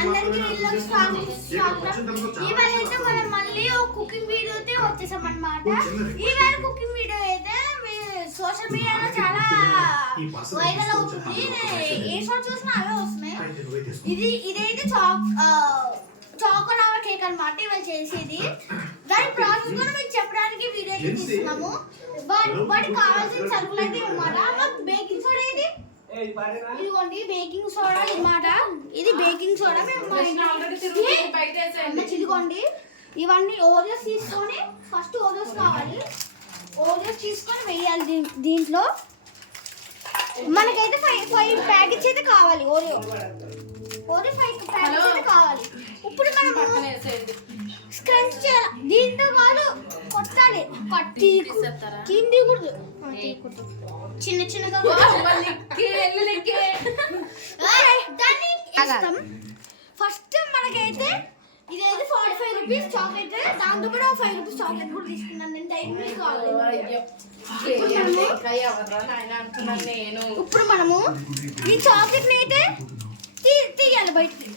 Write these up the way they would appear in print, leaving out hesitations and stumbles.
అందరికీ ఇవాళ అయితే మనం మళ్ళీ ఒక కుకింగ్ వీడియోతో వచ్చేసాం అన్నమాట. ఇవాళ కుకింగ్ వీడియో అయితే సోషల్ మీడియాలో చాలా వైరల్ అవుతుంది. ఏ షాట్ చూసినా అవే వస్తున్నాయి. ఇదైతే చాకోలావా కేక్ అన్నమాట ఇవాళ చేసేది. దాని ప్రాసెస్ కూడా మీకు చెప్పడానికి వీడియో తీస్తున్నాము. వాటికి కావాల్సిన సరుకులు అయితే అన్నమాట. బేకింగ్ సోడా ఏది, ఇదిగోండి బేకింగ్ సోడా అన్నమాట. ఇది బేకింగ్ సోడా ఇదిగోండి. ఇవన్నీ ఓరియోస్ తీసుకొని ఫస్ట్ ఓరియోస్ కావాలి. ఓరియోస్ తీసుకొని వేయాలి దీంట్లో. మనకైతే 5 ప్యాకెట్స్ అయితే కావాలి. ఓరియో 5 ప్యాకెట్స్ అయితే కావాలి. ఇప్పుడు మనం స్క్రంచ్ చేయాలి. దీంతో వాళ్ళు కొట్టాలి. కింది కూడా చిన్న చిన్నగా ఫస్ట్ మనకైతే ఇదైతే 45 రూపీస్ చాక్లెట్. దాంతో కూడా 5 రూపీస్ చాక్లెట్ కూడా తీసుకున్నాను నేను. టైం కావాలి. ఇప్పుడు మనము ఈ చాక్లెట్ అయితే తీయాలి బయటికి.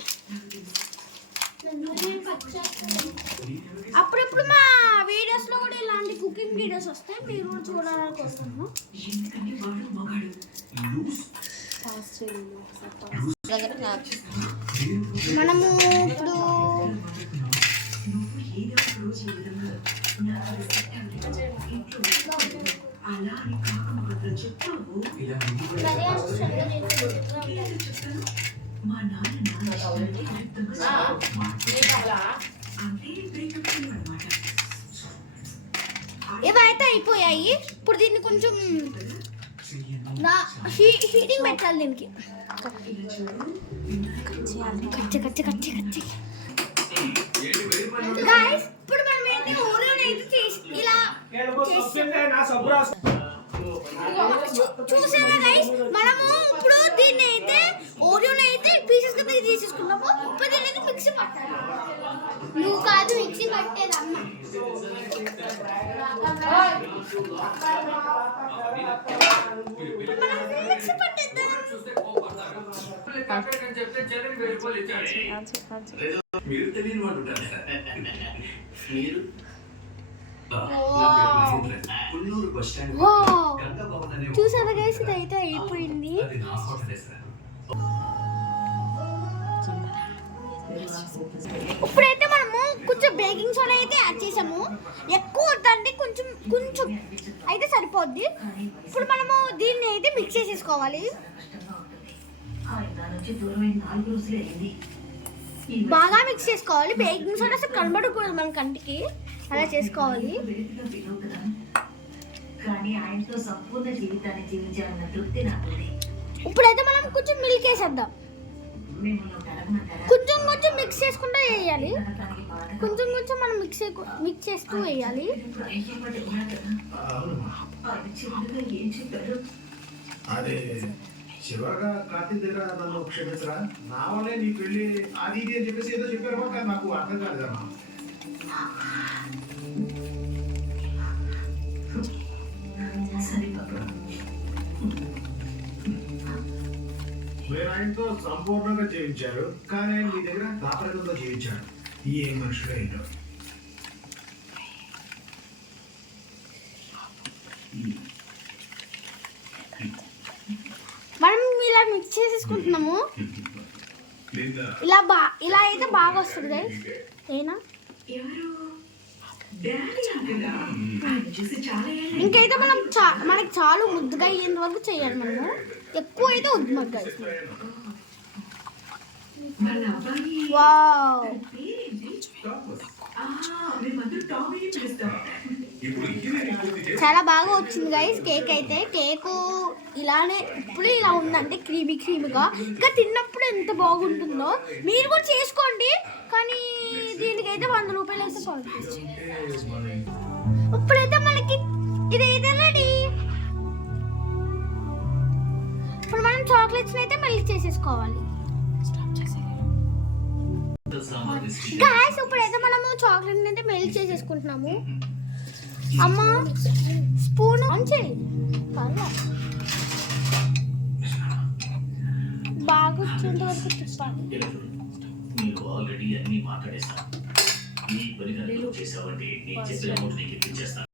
అప్పుడప్పుడు మా వీడియోస్ లో కూడా ఇలాంటి కుకింగ్ వీడియోస్ వస్తాయి. మీరు కూడా చూడాలనుకుంటున్నాను. మనము ఇప్పుడు ఇవైతే అయిపోయాయి. ఇప్పుడు దీన్ని కొంచెం హీటింగ్ పెట్టాలి. దీనికి గాయ్స్ ఇప్పుడు మనం అయితే ఓరియోని అయితే ఇలా చూసారా గైస్. మనము ఇప్పుడు దీన్ని అయితే ఓరియోని అయితే పీసెస్ గా తీసేసుకున్నాము. ఇప్పుడు దీన్ని అయితే మిక్సీ పట్టాలి. నువ్వు కాదు మిక్సీ పట్టేది అమ్మ. మిక్సీ పట్టేద్దాం. మీరు తెలియని వాళ్ళు ఉంటారు. మీరు చూసారా గైస్ ఇదైతే అయిపోయింది. ఇప్పుడైతే మనము కొంచెం బేకింగ్ సోడా అయితే యాడ్ చేసాము. ఎక్కువ వద్దండి, కొంచెం కొంచెం అయితే సరిపోద్ది. ఇప్పుడు మనము దీన్ని అయితే మిక్స్ చేసేసుకోవాలి. బాగా మిక్స్ చేసుకోవాలి. బేకింగ్ సోడా అసలు కనబడకూడదు మన కంటికి, అలా చేసుకోవాలి. ఇప్పుడైతే మనం కొంచెం మిల్క్ వేసేద్దాం. కొంచెం కొంచెం మిక్స్ చేసుకుంటూ వేయాలి. కొంచెం కొంచెం మనం మిక్స్ చేస్తూ వేయాలి. చివరగా కార్తీక్ దగ్గర నన్ను క్షమించరా, నా వల్లే నీ పెళ్లి అది ఇది అని చెప్పేసి ఏదో చెప్పారు. కానీ నాకు అర్థం కాలేదమ్మా. మీరు ఆయనతో సంపూర్ణంగా జీవించారు, కానీ ఆయన మీ దగ్గర దాపరికంతో జీవించారు. ఏ మనుషులు ఏంటో. మనం ఇలా మిక్స్ చేసేసుకుంటున్నాము. ఇలా అయితే బాగా వస్తుంది గైస్. ఏనా ఇంకైతే మనం మనకి చాలు ముద్దుగా అయ్యేంత వరకు చేయాలి. మనము ఎక్కువ అయితే వద్దు మాకు గైస్. వావ్ చాలా బాగా వచ్చింది గైస్ కేక్ అయితే. కేకు ఇలానే ఇప్పుడు ఇలా ఉందంటే క్రీమీ క్రీమీగా, ఇంకా తిన్నప్పుడు ఎంత బాగుంటుందో మీరు కూడా చేసుకోండి. కానీ దీనికైతే 100 రూపాయలు అయితే పడుతుంది. ఇప్పుడైతే మనకి ఇదైతే రెడీ. ఇప్పుడు మనం చాక్లెట్స్ అయితే మెల్ట్ చేసేసుకోవాలి. గాయ్స్ ఇప్పుడైతే మనము చాక్లెట్ అయితే మెల్ట్ చేసేసుకుంటున్నాము. అమ్మ స్పూన్ ఆన్ చేయి. బాగా వచ్చేంత వరకు తిప్పాలి. అడిగి అన్ని మాట్లాడేస్తాను. ఈ పని కనుక చేసావంటే నేను చెప్పిన అమౌంట్ నీకు ఇప్పించేస్తాను.